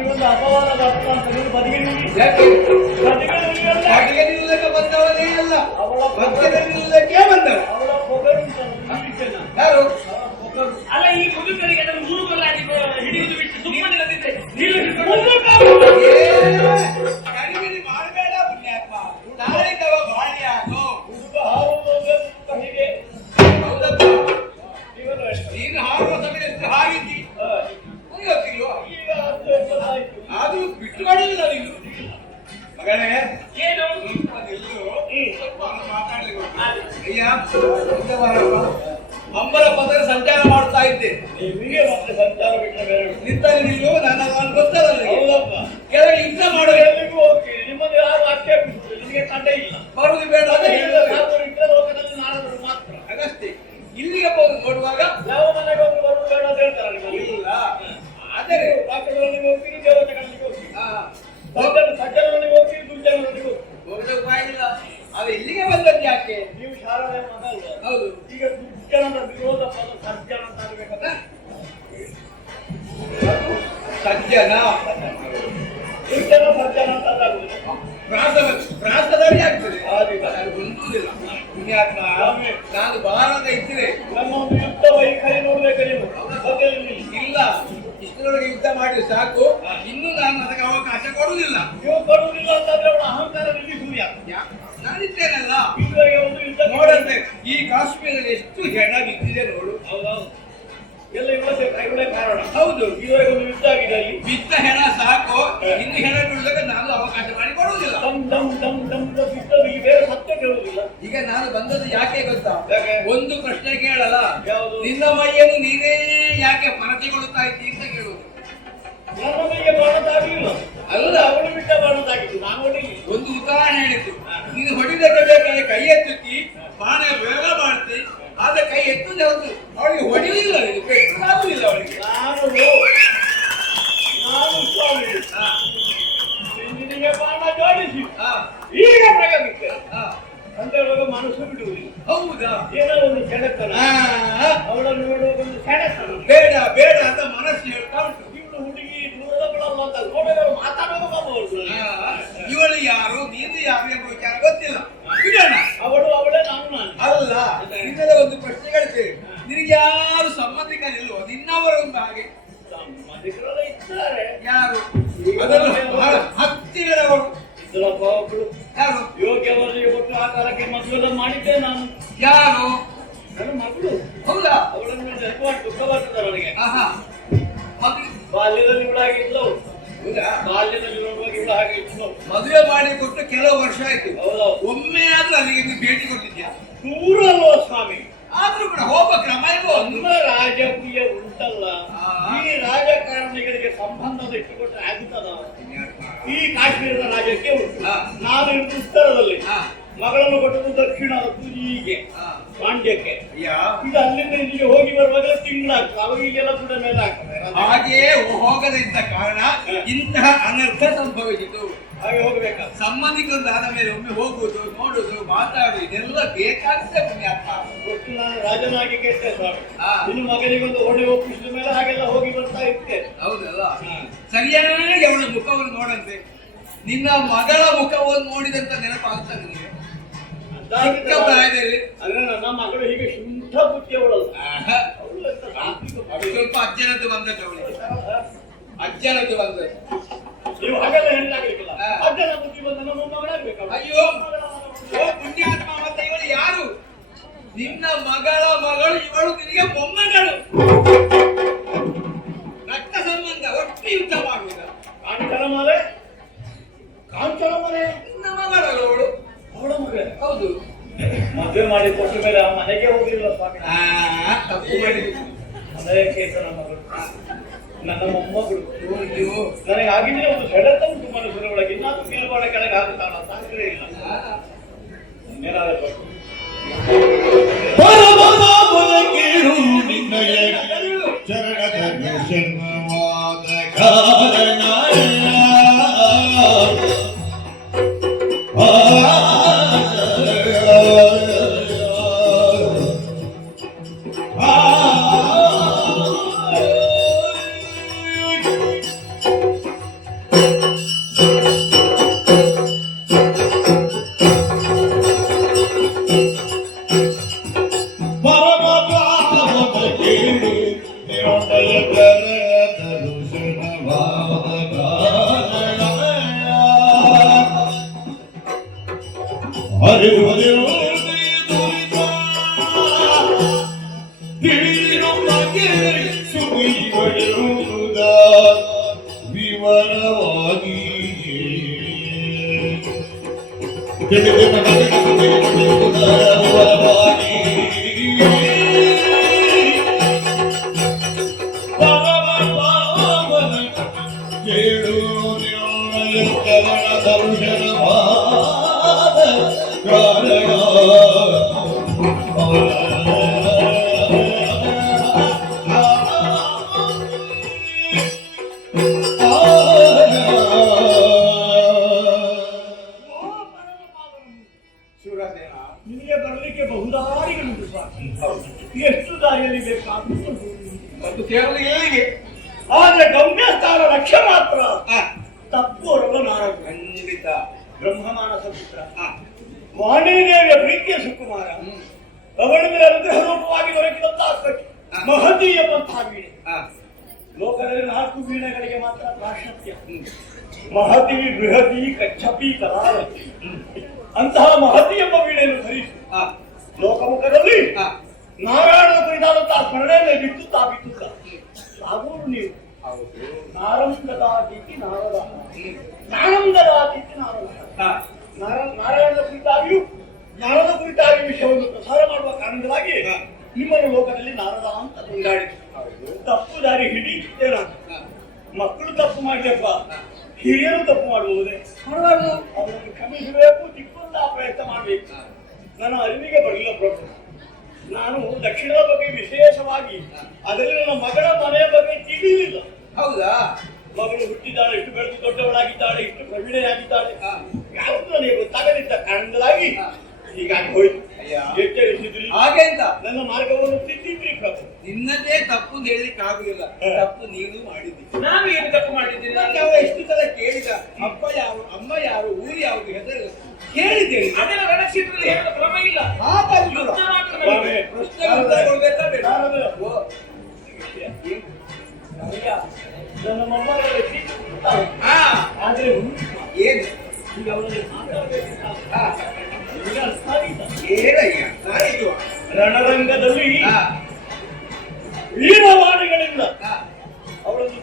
ನನಗೊಂದು ಅಪವಾದ ಅರ್ಥ ಅಂತ ನೀನು ಬದಿಗೆ ನಿಲ್ಲಕ್ಕೆ ಬಂದವನೇ ಅಲ್ಲ. ಅವಳ ನಿಲ್ಲಕ್ಕೆ ಬಂದವ ಅವಳ ಪೊಗರು ಯಾರು? ಅಲ್ಲ ಈ ಮುದುಕರಿಗೆ ಅದನ್ನು ಮುರುಗಲಾಗಿ ಹಿಡಿಯುವುದು ಬಿಟ್ಟು ಸುಮ್ಮನೆ ನಿಲ್ಲದಿದ್ರೆ ನಿಲ್ಲಿಸಿಕೊಂಡು ಕಡಿಮೆ ಮಾಡಬೇಡ ಪುಣ್ಯಾತ್ಮ. ನಾಳಿದ್ದವ ಬಾಳಿಯಾಗೋ ಹುಡುಗ ಹಾರುವುದು ಹೋಗ್ಬೇಕು ಅಂತ ಹೀಗೆ. ಹೌದಪ್ಪ. ಇವರು ಅಷ್ಟೇ. ನೀನು ಹಾರುವ ಸಮಯ ಎಷ್ಟು ಆದ್ರೂ ಬಿಟ್ಟು ಮಾಡಿಲ್ಲ ನೀನು ಮಗಳೇ ಏನು ಸ್ವಲ್ಪ ನಿಲ್ಲು. ಸ್ವಲ್ಪ ಮಾತಾಡ್ಲಿಕ್ಕೆ. ಅಯ್ಯ ಒಂದೇ ವಾರಪ್ಪ. ಅಂಬರ ಪದರ ಸಂಚಾರ ಮಾಡ್ತಾ ಇದ್ದೆ ನಿಮಗೆ ಮತ್ತೆ ಸಂಚಾರ ಬಿಟ್ಟರೆ ಬೇರೆ. ನಿಂತಲ್ಲಿ ನಿಲ್ಲು ನಾನು ನಾನು ಗೊತ್ತಲ್ಲ. ಹೌದಪ್ಪ. ಕೆಳಗೆ ಯುದ್ಧ ಮಾಡೋ ಎಲ್ಲಿಗೂ ಹೋಗ್ತೀರಿ. ನಿಮ್ಮದು ಯಾರು ಆಕ್ಷೇಪಿಸಿದ್ರು ನಿಮಗೆ ತಂಡ ಇಲ್ಲ. ಬರುದು ಬೇಡ ಅದೇ ಸಾಧುರು ಇದ್ದ ಲೋಕದಲ್ಲಿ ನಾರದರು ಮಾತ್ರ. ಹಾಗಷ್ಟೇ ಇಲ್ಲಿಗೆ ಹೋಗಿ ನೋಡುವಾಗ ಯಾವ ಮನೆಗೆ ಒಂದು ಬರುವುದು ಬೇಡ ಅಂತ ಹೇಳ್ತಾರೆ ನಿಮಗೆ. ಇಲ್ಲ ಆದರೆ ರಾಷ್ಟ್ರಗಳಲ್ಲಿ ಹೋಗ್ತೀರಿ ದೇವತೆಗಳಲ್ಲಿ ಹೋಗ್ತೀರಿ ಆ, ಸಜ್ಜನ ಸಕಲವನ್ನು ಹೋಗಿ ದುರ್ಜನರು ಬಾಯಿಲ್ಲ. ಅವ ಇಲ್ಲಿಗೆ ಬಂದದ್ದು ಯಾಕೆ? ನೀವು ಶಾರದೆ ಮಗ ಅಲ್ವಾ? ಹೌದು. ಈಗ ದುರ್ಜನದ ವಿರೋಧ ಪದ ಸಜ್ಜನ ಅಂತ ಆಗ್ಬೇಕಂತ ಸಜ್ಜನ. ದುರ್ಜನ ಸಜ್ಜನ ಅಂತ ಅದಾಗುವುದು. ಪ್ರಾಸ ಪ್ರಾಸದಲ್ಲಿ ಆಗ್ತದೆ. ಅದು ಹೊಂದುವುದಿಲ್ಲ ಪುಣ್ಯಾತ್ಮ ನಾನು ಬಾರದ ಇದ್ದರೆ ನಮ್ಮ ಒಂದು ಯುದ್ಧ ವೈಖರಿ ನೋಡ್ಬೇಕು ನೀವು. ಇಲ್ಲ. ಇಷ್ಟರೊಳಗೆ ಯುದ್ಧ ಮಾಡಿ ಸಾಕು. ಕೊಡುವುದಿಲ್ಲ ನೀವು ಬರುವುದಿಲ್ಲ ಅಂತಂದ್ರೆ ಅವಳ ಅಹಂಕಾರ ನಾನಿದ್ದೇನಲ್ಲ? ಒಂದು ಯುದ್ಧ ನೋಡಂತೆ ಈ ಕಾಶ್ಮೀರದಲ್ಲಿ ಎಷ್ಟು ಹೆಣ ಬಿದ್ದಿದೆ ನೋಡು. ಹೌದೌದು. ಎಲ್ಲ ಇವತ್ತು ಇವಳೇ ಕಾರಣ. ಹೌದು. ಇದುವರೆಗೆ ಒಂದು ಯುದ್ಧ ಆಗಿದೆ ಅಲ್ಲಿ. ಬಿದ್ದ ಹೆಣ ಸಾಕು ಇನ್ನು ಹೆಣ ಬಿಡುವಾಗ ನಾನು ಅವಕಾಶ ಮಾಡಿ ಕೊಡುವುದಿಲ್ಲ. ಡಮ್ ಡಮ್ ಅಂತ ಬಿದ್ದದ್ದು ಇಲ್ಲಿ ಬೇರೆ ಸತ್ಯ ಕೇಳುವುದಿಲ್ಲ. ಈಗ ನಾನು ಬಂದದ್ದು ಯಾಕೆ ಗೊತ್ತಾ? ಒಂದು ಪ್ರಶ್ನೆ ಕೇಳಲ್ಲ. ಯಾವುದು? ನಿನ್ನ ಮೈಯನ್ನು ನೀನೇ ಯಾಕೆ ಪರತೆಗೊಳ್ಳುತ್ತಾ ಇದ್ದಿ ಅಂತ ಕೇಳುವುದು ನನ್ನ ಮೈಗೆ ಬಾಣದಾಗಲಿಲ್ಲ ಅಲ್ಲ. ಅವಳು ಬಿಟ್ಟ ಬಾಣದಾಗಿತ್ತು ನಾನು ಹೊಡಿಲಿಲ್ಲ ಒಂದು ಉದಾಹರಣೆ ಹೇಳಿದ್ದು ನೀನು ಹೊಡಿದಕ್ಕೆ ಬೇಕಾದ್ರೆ ಕೈ ಎತ್ತುತ್ತಿ ಬಾಣ ಬೇಗ ಮಾಡ್ತಿ ಆದ್ರೆ ಕೈ ಎತ್ತುದೇ ಒಂದು ಅವಳಿಗೆ ಹೊಡಿಲಿಲ್ಲ ನೀನು ಪೆಟ್ಟಾಗುದಿಲ್ಲ ಅವಳಿಗೆ ನಾನು ನಾನು ಸ್ವಾಮಿ ಹಾ, ನಿನಗೆ ಬಾಣ ಜೋಡಿಸಿ ಹಾ, ಈಗ ಪ್ರಗಮಿಕ್ಕೆ ಹಾ. ಅಂತ ಹೇಳುವಾಗ ಮನಸ್ಸು ಬಿಡುವುದಿಲ್ಲ ಹೌದಾ ಏನೋ ಒಂದು ಸೆಳೆತನ ಆ, ಅವಳನ್ನು ನೋಡುವಾಗ ಒಂದು ಸೆಳೆತನ ಬೇಡ ಬೇಡ ಅಂತ ಮನಸ್ಸು ಇವಳು ಹುಡುಗಿ ದೂರದವಳಲ್ಲ ಅಂತ ನೋಡಿದವರು ಇವಳು ಯಾರು? ನೀನು ಯಾರು ಎಂಬ ವಿಚಾರ ಗೊತ್ತಿಲ್ಲ. ಬಿಡೋಣ ಅವಳು ಅವಳೇ ನಾನು ಅಲ್ಲ ನಿನ್ನೆಲ್ಲ ಒಂದು ಪ್ರಶ್ನೆ ಕೇಳ್ತೇವೆ ನಿನಗೆ ಯಾರು ಸಂಬಂಧಿಕರಿಲ್ವೋ? ನಿನ್ನವರ ಒಂದು ಹಾಗೆ. ಸಂಬಂಧಿಕರೆಲ್ಲ ಇದ್ದಾರೆ ಯಾರು? ಅದನ್ನು ಬಹಳ ಹತ್ತಿರದವರು ಯಾರು? ಯೋಗ್ಯವರಿಗೆ ಆ ತರಕ್ಕೆ ಮದುವೆಲ್ಲ ಮಾಡಿದ್ದೆ ನಾನು ಯಾರು ನನ್ನ ಮಗಳು ಹೌದಾ ಅವಳನ್ನು ನೆನಪು ದುಃಖ ಬರ್ತದೆ ನನಗೆ ಆಹಾ ಮದುವೆ ಬಾಲ್ಯದಲ್ಲಿ ಇವಳಾಗಿದ್ಲು ಹೌದಾ? ಬಾಲ್ಯದಲ್ಲಿ ನೋಡುವಾಗ ಇವಳು ಹಾಗೆ ಇದ್ಲು. ಮದುವೆ ಮಾಡಿ ಕೊಟ್ಟು ಕೆಲವು ವರ್ಷ ಆಯ್ತು. ಒಮ್ಮೆ ಆದ್ರೂ ಅಲ್ಲಿಗೆ ನೀವು ಭೇಟಿ ಕೊಟ್ಟಿದ್ಯಾ? ದೂರ ಅಲ್ವಾ ಸ್ವಾಮಿ? ಆದ್ರೂ ಕೂಡ ಹೋಗ ಕ್ರಮ ಇಲ್ವೋ ನಮ್ಮ ರಾಜಕೀಯ ಉಂಟಲ್ಲ. ಈ ರಾಜಕಾರಣಿಗಳಿಗೆ ಸಂಬಂಧದ ಇಟ್ಟುಕೊಟ್ಟರೆ ಆಗುತ್ತದ? ಈ ಕಾಶ್ಮೀರದ ರಾಜಕೀಯ ಉಂಟು. ನಾನು ಉತ್ತರದಲ್ಲಿ. ಮಗಳನ್ನು ಕೊಟ್ಟದ್ದು ದಕ್ಷಿಣ ಹೀಗೆ. ಪಾಂಡ್ಯಕ್ಕೆ. ಇದು ಅಲ್ಲಿಂದ ಇಲ್ಲಿ ಹೋಗಿ ಬರುವಾಗ ತಿಂಗಳಾಗ್ತದೆ. ಅವಾಗ ಈಗೆಲ್ಲ ಕೂಡ ಮೇಲೆ ಆಗ್ತದೆ ಹಾಗೆಯೇ ಹೋಗದಿದ್ದ ಕಾರಣ ಇಂತಹ ಅನರ್ಥ ಸಂಭವಿಸಿತು. ಹಾಗೆ ಹೋಗ್ಬೇಕಾ ಸಂಬಂಧಿಕರು ಆದ ಮೇಲೆ ಒಮ್ಮೆ ಹೋಗುವುದು ನೋಡುದು ಮಾತಾಡುದು ಇದೆಲ್ಲ ಬೇಕಾಗ್ತದೆ ಪುಣ್ಯಾತ್ಮ ಒಟ್ಟು ನಾನು ರಾಜನಾಗಿ ಕೇಳ್ತೇನೆ ಸ್ವಾಮಿ. ಹಾ. ಇನ್ನು ಮಗನಿಗೊಂದು ಹೊಡೆ ಒಪ್ಪಿಸಿದ ಮೇಲೆ ಹಾಗೆಲ್ಲ ಹೋಗಿ ಬರ್ತಾ ಇರ್ತೇನೆ. ಹೌದಲ್ಲ? ಸರಿಯಾಗಿ ಅವಳ ಮುಖವನ್ನು ನೋಡಂತೆ. ನಿನ್ನ ಮಗಳ ಮುಖವನ್ನು ನೋಡಿದಂತ ನೆನಪಾಗ್ತದೆ ಪ್ರಾಯದಲ್ಲಿ ಅಂದ್ರೆ ನನ್ನ ಮಗಳು ಹೀಗೆ ಶುದ್ಧ ಬುದ್ಧಿಯವಳಲ್ಲ. ಆಹಾ. ಅವಳು ಎಂತ ಸ್ವಲ್ಪ ಅಜ್ಜನದ್ದು ಬಂದದ್ದು ಅವಳಿಗೆ. ಅಜ್ಜನದ್ದು ಬಂದದ್ದು. ನೀವು ಹಾಗೆಲ್ಲ ಹೆಣ್ಣಾಗ್ಲಿಕ್ಕಿಲ್ಲ ಅಜ್ಜನ ಬುದ್ಧಿ ಬಂದ ನಮ್ಮ ಮಗಳಾಗ್ಬೇಕಲ್ಲ ಅಯ್ಯೋ ಓ ಪುಣ್ಯಾತ್ಮ ಮತ್ತೆ ಇವಳು ಯಾರು? ನಿನ್ನ ಮಗಳ ಮಗಳು ಇವಳು ನಿನಗೆ ಮೊಮ್ಮಗಳು. ರಕ್ತ ಸಂಬಂಧ ಒಟ್ಟು ಯುದ್ಧ ಮಾಡುವುದ. ಕಾಂಚನ ಮಲೆ ಕಾಂಚನ ಮಲೆ ನಿನ್ನ ಅವಳು. ಹೌದು. ಮದುವೆ ಮಾಡಿ ಕೊಟ್ಟ ಮೇಲೆ ಆ ಮನೆಗೆ ಹೋಗಿಲ್ಲ ಸ್ವಾಮಿ? ಆ, ತಪ್ಪು ಮಾಡಿದ್ದು. ಮನೆಯ ಕೇತನ ಮಗಳು. ನನ್ನ ಮೊಮ್ಮಗಳು. ನನಗೆ ಆಗಿದ್ರೆ ಒಂದು ಸೆಳೆತ ಉಂಟು ಮನಸ್ಸಿನ ಒಳಗೆ. ಇನ್ನಾದ್ರೂ ನಿಲ್ಬಾಣ ಕೆಳಗೆ ಹಾಕುತ್ತಾಳ? ಸಾಕ್ರೆ ಇಲ್ಲ. ಕೇಳು ಏನಾದ್ರು ವಿವರವಾಗಿ ತಿಳಿದು ಮಹತಿ ಬೃಹತಿ ಕಚ್ಚಪಿ ಕಲಾವತಿ ಅಂತಹ ಮಹತಿ ಎಂಬ ವೀಣೆಯನ್ನು ಧರಿಸಿ ಲೋಕಮುಖದಲ್ಲಿ ಆ, ನಾರಾಯಣ ಕುರಿತಾದಂತಹ ಸ್ಮರಣೆಯನ್ನೇ ಬಿಟ್ಟು ತಾಬಿಟ್ಟುತ್ತ ಸಾಗೋರು ನೀವು. ನಾರಂಗದಾದಿತಿ ನಾರದ. ಜ್ಞಾನಂದದಾದಿತಿ ನಾರದ. ಆ, ನಾರ- ನಾರಾಯಣದ ಕುರಿತಾಗಿಯೂ ಜ್ಞಾನದ ಕುರಿತಾಗಿ ವಿಷಯವನ್ನು ಪ್ರಸಾರ ಮಾಡುವ ಕಾರಣಗಳಾಗಿ. ನಿಮ್ಮನ್ನು ಲೋಕದಲ್ಲಿ ನಾರದ ಅಂತ ಕೊಂಡಾಡಿ ತಪ್ಪು ದಾರಿ ಹಿಡಿಯುತ್ತೆ ನಾನು ಆ, ಮಕ್ಕಳು ತಪ್ಪು ಮಾಡ್ಯಪ್ಪ ಹಿರಿಯರು ತಪ್ಪು ಮಾಡಬಹುದೇ ಮಾಡಬಾರ್ದು. ಅವರನ್ನು ಕ್ಷಮಿಸಬೇಕು ದಿಕ್ಕುಂದ ಪ್ರಯತ್ನ ಮಾಡಬೇಕು. ನನ್ನ ಅರಿವಿಗೆ ಬರಲಿಲ್ಲ ಪ್ರಭು. ನಾನು ದಕ್ಷಿಣದ ಬಗ್ಗೆ ವಿಶೇಷವಾಗಿ ಅದರಲ್ಲಿ ನನ್ನ ಮಗಳ ಮನೆಯ ಬಗ್ಗೆ ತಿಳಿಯಲಿಲ್ಲ ಹೌದಾ? ಮಗಳು ಹುಟ್ಟಿದ್ದಾಳೆ ಇಷ್ಟು ಬೆಳೆದು ದೊಡ್ಡವಳಾಗಿದ್ದಾಳೆ ಇಷ್ಟು ಪ್ರವೀಣೆಯಾಗಿದ್ದಾಳೆ. ಯಾವುದು ನನಗೆ ಗೊತ್ತಾಗದಿದ್ದ ಕಾರಣಗಳಾಗಿ. ಹೀಗಾಗಿ ಹೋಯ್ತು. ಎಚ್ಚರಿಸಿದ್ರಿ? ಹಾಗೆ ಅಂತ. ನನ್ನ ಮಾರ್ಗವನ್ನು ತಿದ್ದಿದ್ರಿ ಪ್ರಭು. ನಿನ್ನದೇ ತಪ್ಪು ಅಂತ ಹೇಳಿಕ್ಕೆ ಆಗುದಿಲ್ಲ. ತಪ್ಪು ನೀನು ಮಾಡಿದ್ದಿ. ನಾನು ಏನು ತಪ್ಪು ಮಾಡಿದ್ದೀನಿ? ನಾನು ಎಷ್ಟು ಸಲ ಕೇಳಿದ ಅಪ್ಪ ಯಾರು ಅಮ್ಮ ಯಾರು ಊರು ಯಾವುದು ಹೆಸರು ಕೇಳಿದ್ದೇನೆ. ಅದೆಲ್ಲ ರಣಕ್ಷೇತ್ರದಲ್ಲಿ ಕ್ರಮ ಇಲ್ಲ. ಉತ್ತರ ಕೊಡ್ಬೇಕಾ ಬೇಡ? ನನ್ನ ಮೊಮ್ಮಗಳಲ್ಲಿ ಆದ್ರೆ ಏನು? ಈಗ ಅವರಲ್ಲಿ ಮಾತಾಡಬೇಕಿಲ್ಲ. ಏನಯ್ಯ ರಣರಂಗದಲ್ಲಿ ವೀರವಾಣಿಗಳಿಂದ. ಅವಳನ್ನು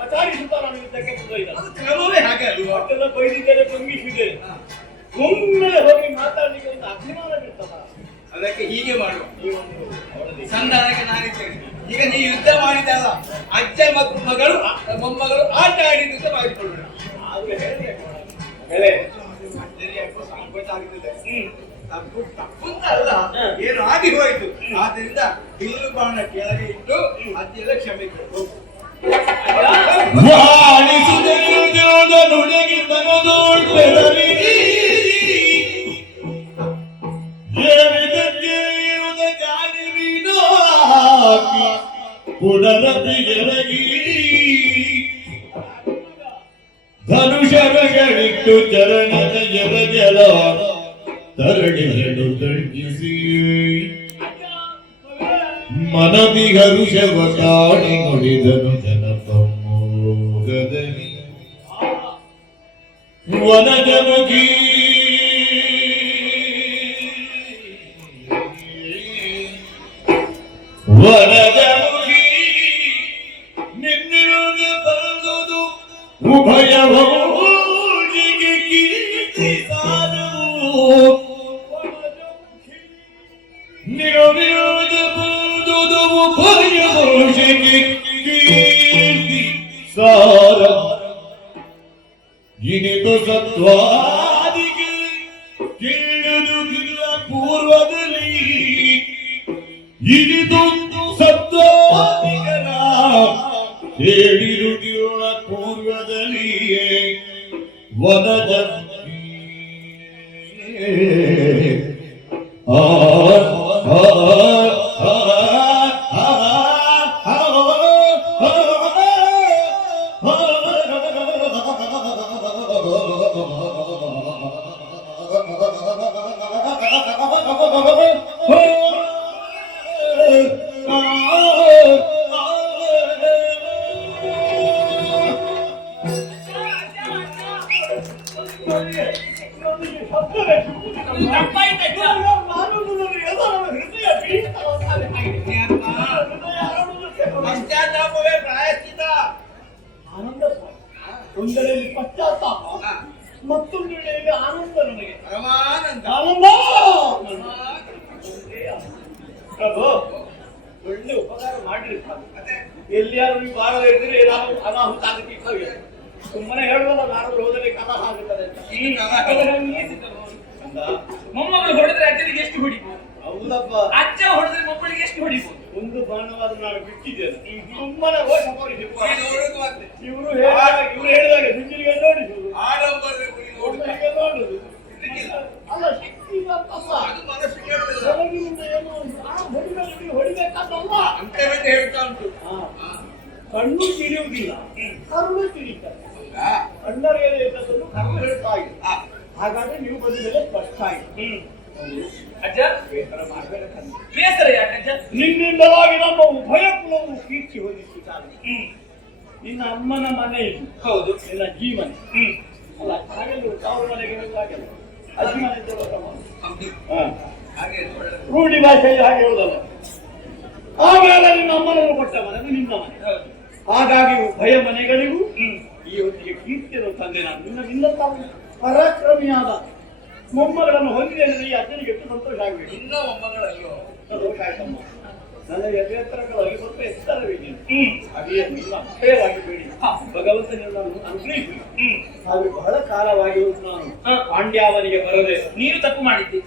ಪಚಾರಿಸುತ್ತಾ ನಾನು ಯುದ್ಧಕ್ಕೆ ಅದು ಕ್ರಮವೇ ಹಾಗೆ ಅಲ್ವಾ? ಬೈದಿದ್ದೇನೆ ಬಂಗಿಸಿದ್ದೇನೆ ಒಮ್ಮೆಲೆ ಹೋಗಿ ಮಾತಾಡಲಿಕ್ಕೆ ಒಂದು ಅಭಿಮಾನ ಬಿಡ್ತದ ಅದಕ್ಕೆ ಹೀಗೆ ಮಾಡುವ. ಅವಳಲ್ಲಿ ಸಂಧಾನಕ್ಕೆ ನಾನಿದ್ದೇನೆ ಈಗ ನೀ ಯುದ್ಧ ಮಾಡಿದಲ್ಲ ಅಜ್ಜ ಮತ್ತು ಮಗಳು ಮೊಮ್ಮಗಳು ಆಟ ಆಡಿದ್ದು ಮಾಡಿಕೊಳ್ಳೋಣ ಆದ್ರೆ ಹೇಳಿ ಬೆಳೆ ಹ್ಮ್. ತಪ್ಪು ತಪ್ಪು ಅಂತ ಅಲ್ಲ ಏನು ಆಗಿ ಹೋಯ್ತು. ಆದ್ರಿಂದ ಬಿಲ್ಲು ಬಾಣ ಕೆಳಗೆ ಇಟ್ಟು ಅದೆಲ್ಲ ಕ್ಷಮೆ ಕೇಳು. ಮನದಿ ಹರುಷವ ಕಾಣಿ ನುಡಿದನು ಜನಪಮೋಗದಲ್ಲಿ ವನಜಮುಖಿ ಇನಿತು ಸತ್ವಾದಿಗೆ ಕೇಳುವುದಿಲ್ಲ ಪೂರ್ವದಲ್ಲಿ ಇನಿತು ಸತ್ವಾದಿಗರ ಕೇಳಿರುವುದಿಲ್ಲ ಪೂರ್ವದಲ್ಲಿಯೇ ವನಜ Oh, ನನಗೆ ಪರಮಾನಂದ. ಆನಂದ ಪ್ರಭು ಒಳ್ಳೆ ಉಪಕಾರ ಮಾಡ್ರಿ ಎಲ್ಲಿಯಾರು ನೀವು ಬಾರದೆ ಇದ್ರೆ ಏನಾದ್ರು ಅನಾಹುತ ಆಗುತ್ತೆ ಇರ್ತವೆ ಸುಮ್ಮನೆ ಹೇಳುವಲ್ಲ ನಾನು ಹೋದರೆ ಅನಾಹ ಆಗುತ್ತದೆ ಮೊಮ್ಮಗಳು ಹೊಡೆದ್ರೆ ಅಜ್ಜನಿಗೆ ಎಷ್ಟು ಹೊಡಿಬಹುದು ಹೌದಪ್ಪ. ಅಜ್ಜ ಹೊಡೆದ್ರೆ ಮಕ್ಕಳಿಗೆ ಎಷ್ಟು ಹೊಡಿಬಹುದು ಒಂದು ಬಾಣವಾದ ನಾನು ಬಿಟ್ಟಿದ್ದೇನೆ. ಸುಮ್ಮನೆ ರೋಷ ತೋರಿಸಿ ಇವರು ಹೇಳಿದಾಗ ಇವರು ಹೇಳಿದಾಗ ನೋಡಿ. ಆಡಂಬರದಲ್ಲಿ ಹೋಗಿ ನೋಡುದು ಒಬ್ಬರಿಗೆ ನೋಡುದು ಇದಕ್ಕಿಲ್ಲ. ಅಲ್ಲ ಶಕ್ತಿ ಇಲ್ಲಂತಲ್ಲ. ಅದು ಮನಸ್ಸು ಕೇಳುದಿಲ್ಲ ಒಳಗಿನಿಂದ ಏನೋ ಒಂದು ಆ ಹೊಡಿಬೇಕು ಹೊಡಿಬೇಕಾದಲ್ಲ ಅಂತೇಳಿ ಹೇಳ್ತಾ ಉಂಟು ಹಾ. ಹಾ. ಕಣ್ಣು ತಿಳಿಯುವುದಿಲ್ಲ. ಕರ್ಮ ತಿಳಿತಾರೆ ಹೌದಾ ಕಣ್ಣರಿಯದೆ ಇದ್ದದ್ದನ್ನು ಕರುಳು ಹೇಳ್ತಾ ಇಲ್ಲ. ಹಾಗಾದ್ರೆ ನೀವು ಬಂದ ಮೇಲೆ ಸ್ಪಷ್ಟ ಆಯ್ತು. ಹ್ಮ್. ಅಜ್ಜ. ಬೇಸರ ಮಾಡಬೇಕಂತ ಬೇಸರ ಯಾಕಜ್ಜ ನಿನ್ನಿಂದಲಾಗಿ ನಮ್ಮ ಉಭಯ ಕುಲವು ಕೀರ್ತಿ ಹೋಗಿತ್ತು ನಿನ್ನ ಅಮ್ಮನ ಮನೆ ಇದು. ಹೌದು. ನಿನ್ನ ಜೀವನ. ಹ್ಮ್. ಅಲ್ಲ ಹಾಗೆಲ್ಲ ತಾವು ಮನೆಗೆ ಹಾಗೆಲ್ಲ? ಅಜ್ಜಿ ಮನೆ ಇದ್ದವರು ತಮ್ಮ. ಹೌದು. ಹಾ. ಹಾಗೆ ಒಳ್ಳೆ ರೂಢಿ ಭಾಷೆಯಲ್ಲಿ ಹಾಗೆ ಹೇಳುದಲ್ಲ ಆಮೇಲೆ ನಿನ್ನ ಅಮ್ಮನನ್ನು ಕೊಟ್ಟ ಮನೆ ನಿನ್ನ ಮನೆ. ಹಾಗಾಗಿ ಉಭಯ ಮನೆಗಳಿಗೂ ಹ್ಮ್. ಈ ಹೊತ್ತಿಗೆ ಕೀರ್ತಿಯನ್ನು ತಂದೆ ನಾನು ನಿನ್ನ ನಿನ್ನ ತಾವು ಪರಾಕ್ರಮಿಯಾದ ಮೊಮ್ಮಗಳನ್ನು ಹೊಂದಿದೆ ಅಂದರೆ ಈ ಅಜ್ಜನಿಗೆ ಎಷ್ಟು ಸಂತೋಷ ಆಗಬೇಕು? ಇನ್ನ ಮೊಮ್ಮಗಳಲ್ಲೋ ಸಂತೋಷ ಆಯ್ತಮ್ಮ. ನನ್ನ ಎದೆತ್ತರಗಳಲ್ಲಿ ಸ್ವಲ್ಪ ಎತ್ತರವಿದೆ ಹ್ಮ್. ಹಾಗೆಯೇ ನಿಮ್ಮ ಅಕ್ಷಯವಾಗಿ ಭಗವಂತನಿಂದ ಅನುಗ್ರಹಿಸಿ. ಹ್ಮ್. ಆದರೆ ಬಹಳ ಕಾಲವಾಗಿ ನಾನು. ಪಾಂಡ್ಯಾವನಿಗೆ ಬರದೆ. ನೀನು ತಪ್ಪು ಮಾಡಿದ್ದಿ.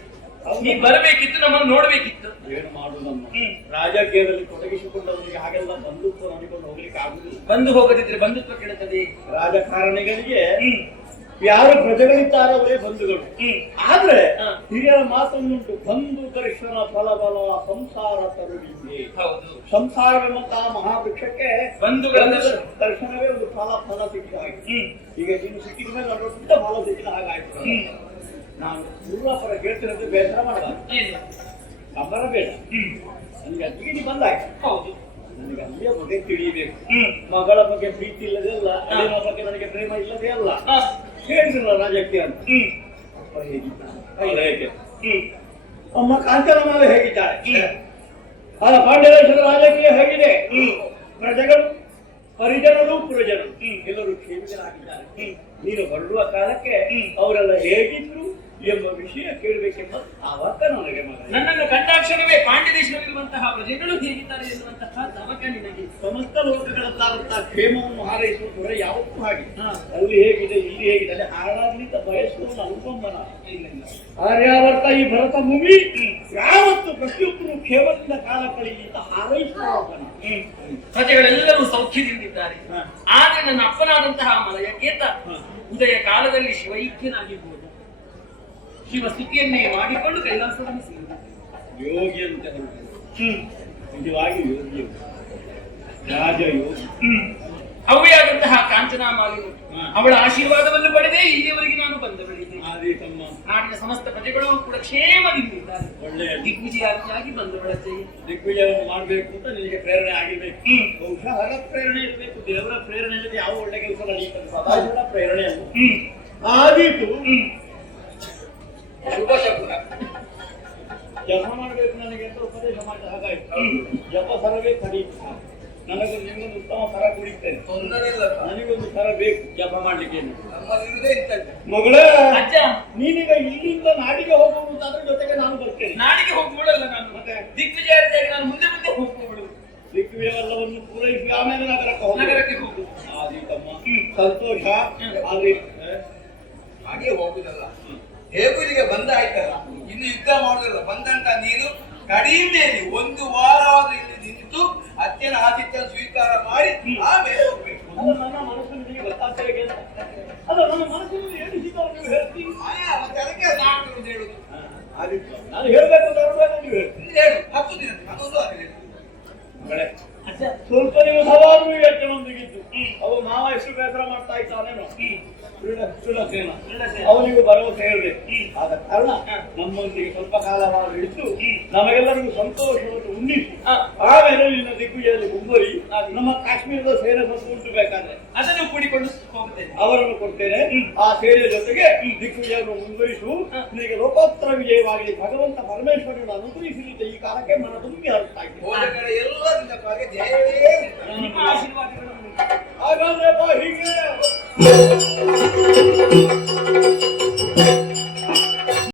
ನೀ ಬರಬೇಕಿತ್ತು ನಮ್ಮನ್ನು ನೋಡ್ಬೇಕಿತ್ತು. ಏನು ಹ್ಮ್. ರಾಜಕೀಯದಲ್ಲಿ ತೊಡಗಿಸಿಕೊಂಡವರಿಗೆ ಹಾಗೆಲ್ಲ ಬಂಧುತ್ವ ನೋಡಿಕೊಂಡು ಹೋಗ್ಲಿಕ್ಕೆ ಆಗುದಿಲ್ಲ. ಬಂದು ಹೋಗದಿದ್ರೆ ಬಂಧುತ್ವ ಕೆಡುತ್ತದೆ. ರಾಜಕಾರಣಿಗಳಿಗೆ ಯಾರು ಪ್ರಜೆಗಳಿದ್ದಾರೋ ಅವರೇ ಬಂಧುಗಳು. ಆದ್ರೆ. ಹಿರಿಯರ ಮಾತನ್ನುಂಟು ಬಂಧು ದರ್ಶನ ಫಲಬಲ ಸಂಸಾರ ತರುವಿದೆ. ಸಂಸಾರವೆಂಬಂತಹ ಮಹಾವೃಕ್ಷಕ್ಕೆ ಬಂಧುಗಳ ಬಂಧು ದರ್ಶನ. ದರ್ಶನವೇ ಒಂದು ಫಲ ಫಲ ಸಿಕ್ಕಿದ ಹಾಗೆ ಹ್ಮ್. ಈಗ ನೀನು ಸಿಕ್ಕಿದ ಮೇಲೆ ದೊಡ್ಡ ಫಲ ಸಿಕ್ಕಿದ ಹಾಗಾಯ್ತು. ನಾನು ಪೂರ್ವಾಪರ ಕೇಳ್ತಿರೋದು ಬೇಸರ ಮಾಡಬಾರ್ದು. ಬೇಡ. ನನಗೆ ಅಲ್ಲಿಗೆ ನೀ ಬಂದಾಯ್ತು ಹೌದು. ನನಗೆ ಅಲ್ಲಿಯ ಬಗ್ಗೆ ತಿಳಿಯಬೇಕು ಮಗಳ ಬಗ್ಗೆ ಪ್ರೀತಿ ಇಲ್ಲದೆ ಅಲ್ಲ ಅಲ್ಲಿನ ಬಗ್ಗೆ ನನಗೆ ಪ್ರೇಮ ಇಲ್ಲದೆ ಅಲ್ಲ. ಹೇಳಿದ್ರಲ್ಲ ರಾಜಕ್ಕೆ ಅಂತ. ಹ್ಮ್. ಅಪ್ಪ ಹೇಗಿದ್ದಾನೆ ಹೇಗೆ? ಅಮ್ಮ ಕಾಂಚನಮಾಲ ಹೇಗಿದ್ದಾರೆ? ಅಲ್ಲ ಪಾಂಡ್ಯದೇಶದ ರಾಜಕೀಯ ಹೇಗಿದೆ? ಪ್ರಜೆಗಳು ಪರಿಜನರು ಪುರಜನರು. ಎಲ್ಲರೂ ಕ್ಷೇಮಿತರಾಗಿದ್ದಾರೆ ನೀನು ಹೊರಡುವ ಕಾಲಕ್ಕೆ ಅವರೆಲ್ಲ ಹೇಗಿದ್ರು ಎಂಬ ವಿಷಯ ಕೇಳಬೇಕೆಂಬ ಆವತ್ತ ನನಗೆ ನನ್ನನ್ನು ಕಂಡಾಕ್ಷಣವೇ ಪಾಂಡ್ಯದೇಶದಲ್ಲಿರುವಂತಹ ಪ್ರಜೆಗಳು ಹೇಗಿದ್ದಾರೆ ಎನ್ನುವಂತಹ ತಮಕ ನಿನಗೆ ಸಮಸ್ತ ಲೋಕಗಳದ್ದಾದಂತಹ ಕ್ಷೇಮವನ್ನು ಹಾರೈಸುವ ಕೂಡ ಯಾವತ್ತೂ ಹಾಗೆ. ಅಲ್ಲಿ ಹೇಗಿದೆ ಇಲ್ಲಿ ಹೇಗಿದೆ ಅಲ್ಲಿ ಹಾಳಾಗ್ಲಿಂತ ಬಯಸುವ ಅನುಪಮನ ಆರ್ಯಾವರ್ತ ಈ ಭರತ ಭೂಮಿ ಯಾವತ್ತು ಪ್ರತಿಯೊಬ್ಬರು ಕ್ಷೇಮದಿಂದ ಕಾಲ ಕಳೆಯಿಂದ ಅಂತ. ಪ್ರಜೆಗಳೆಲ್ಲರೂ ಸೌಖ್ಯದಿಂದಿದ್ದಾರೆ. ಆದ್ರೆ ನನ್ನ ಅಪ್ಪನಾದಂತಹ ಮಲಯ ಕೇತ ಉದಯ ಕಾಲದಲ್ಲಿ ಶಿವೈಕ್ಯನಾಗಿರ್ಬೋದು ಶಿವ ಸ್ಥಿತಿಯನ್ನೇ ಮಾಡಿಕೊಂಡು ಕೈಲಾಸವನ್ನು ಸೇರಿದ ಯೋಗಿ ಅಂತ ಹ್ಮ್. ನಿಜವಾಗಿ ಯೋಗಿ. ರಾಜಯೋಗಿ ರಾಜ ಯೋಗಿ. ಅವ್ಯಾದಂತಹ ಕಾಂಚನಾ ಮಾಲಿನಿ ಹಾ. ಅವಳ ಆಶೀರ್ವಾದವನ್ನು ಪಡೆದೇ ಇಲ್ಲಿಯವರೆಗೆ ನಾನು ಬಂದವಳಿದ್ದೆ ತಮ್ಮ. ನಾಡಿನ ಸಮಸ್ತ ಪ್ರಜೆಗಳು ಕೂಡ ಕ್ಷೇಮದಿಂದಿದ್ದಾರೆ. ಒಳ್ಳೆಯ. ದಿಗ್ವಿಜಯಾಗಿಯಾಗಿ ಬಂದವಳಜ್ಜೆ ದಿಗ್ವಿಜಯವನ್ನು ಮಾಡಬೇಕು ಅಂತ ನಿನಗೆ ಪ್ರೇರಣೆ ಆಗಿರ್ಬೇಕು. ಹ್ಮ್. ಬಹುಶಃ ಹರ ಪ್ರೇರಣೆ ಇರಬೇಕು. ದೇವರ ಪ್ರೇರಣೆ ಇಲ್ಲದೆ ಯಾವ ಒಳ್ಳೆ ಕೆಲಸ. ನಡೆಯುತ್ತದೆ ಸದಾ ಪ್ರೇರಣೆ ಆದಿತು. ಹ್ಮ್. ಶುಭ ಶಕುನ ಜಪ ಮಾಡಬೇಕು ನನಗೆ ಅಂತ ಉಪದೇಶ ಮಾಡಿದ ಹಾಗಾಯ್ತು. ಜಪ ಸರವೇ ಕಡಿಯುತ್ತ ನನಗೆ ನಿಮ್ಮೊಂದು ಉತ್ತಮ ಸರ ಕುಡಿತೇನೆ ತೊಂದರೆ ಇಲ್ಲ ನನಗೊಂದು ಸರ ಬೇಕು. ಜಪ ಮಾಡ್ಲಿಕ್ಕೆ ಮಗಳ! ಅಜ್ಜ! ನೀನೀಗ ಇಲ್ಲಿಂದ ನಾಡಿಗೆ ಹೋಗುವುದು ಅದ್ರ ಜೊತೆಗೆ ನಾನು ಬರ್ತೇನೆ. ನಾಡಿಗೆ ಹೋಗ್ಬಿಡಲ್ಲ ನಾನು. ಮತ್ತೆ? ದಿಗ್ವಿಜಯ ನಾನು ಮುಂದೆ ಮುಂದೆ ಹೋಗ್ಬಿಡು. ದಿಗ್ವಿಜಯವಲ್ಲವನ್ನು ಪೂರೈಸಿ ಆಮೇಲೆ ನಗರಕ್ಕೆ ಹೋಗಿ. ನಗರಕ್ಕೆ ಹೋಗು. ಆದೀತಮ್ಮ ಸಂತೋಷ. ಆದ್ರೆ ಹಾಗೆ ಹೋಗುದಲ್ಲ. ಇಲ್ಲಿಗೆ ಬಂದ ಆಯ್ತಲ್ಲ? ಇನ್ನು ಯುದ್ಧ ಮಾಡುದಿಲ್ಲ. ಬಂದಂತ ನೀನು ಕಡಿಮೆ ಒಂದು ವಾರವಾದ ಇಲ್ಲಿ ನಿಂತು ಅತ್ಯನ ಆತಿಥ್ಯ ಸ್ವೀಕಾರ ಮಾಡಿ ಆಮೇಲೆ ಹೋಗ್ಬೇಕು. ಮತ್ತೆ ಅದಕ್ಕೆ ನಾನು ಹೇಳುದು. ನಾನು ಹೇಳ್ಬೇಕು ಅಂತ ನೀವು ಹೇಳು? ಹತ್ತು ದಿನ ಅದೊಂದು ಸ್ವಲ್ಪ ನೀವು ಸವಾಲು ಯೋಚನೊಂದಿಗಿದ್ದು ಅವು ಮಾವ ಎಷ್ಟು ಬೇಸರ ಮಾಡ್ತಾ ಇದ್ದಾನೇನೋ? ಅವನಿಗೂ ಭರವಸೆ ಹೇಳ್ರಿ. ಆದ ಕಾರಣ ನಮ್ಮೊಂದಿಗೆ ಸ್ವಲ್ಪ ಕಾಲವಾದ ಇಟ್ಟು ನಮಗೆಲ್ಲರಿಗೂ ಸಂತೋಷವನ್ನು ಉನ್ನಿಸಿ ಆಮೇಲೆ ನಿನ್ನ ದಿಗ್ವಿಜಯದಲ್ಲಿ ಮುಂಬರಿ ನಮ್ಮ ಕಾಶ್ಮೀರದ ಸೇನೆ ಉಂಟು ಬೇಕಾದ್ರೆ. ಅದನ್ನು ಕೂಡಿಕೊಂಡು ಹೋಗುತ್ತೇನೆ. ಅವರನ್ನು ಕೊಡ್ತೇನೆ. ಆ ಸೇನೆಯ ಜೊತೆಗೆ ದಿಗ್ವಿಜಯವನ್ನು ಮುಂದುವರಿಸು. ನಿನಗೆ ಲೋಕೋತ್ತರ ವಿಜಯವಾಗಲಿ. ಭಗವಂತ ಪರಮೇಶ್ವರನ ಅನುಗ್ರಹಿಸಲಿದ್ದ ಈ ಕಾಲಕ್ಕೆ ಮನ ತುಂಬಿ ಹರಿಸ್ತಾ ಇದ್ದೇನೆ ಆಶೀರ್ವಾದಗಳು. ಹಾಗಾದ್ರೆ ಹೀಗೆ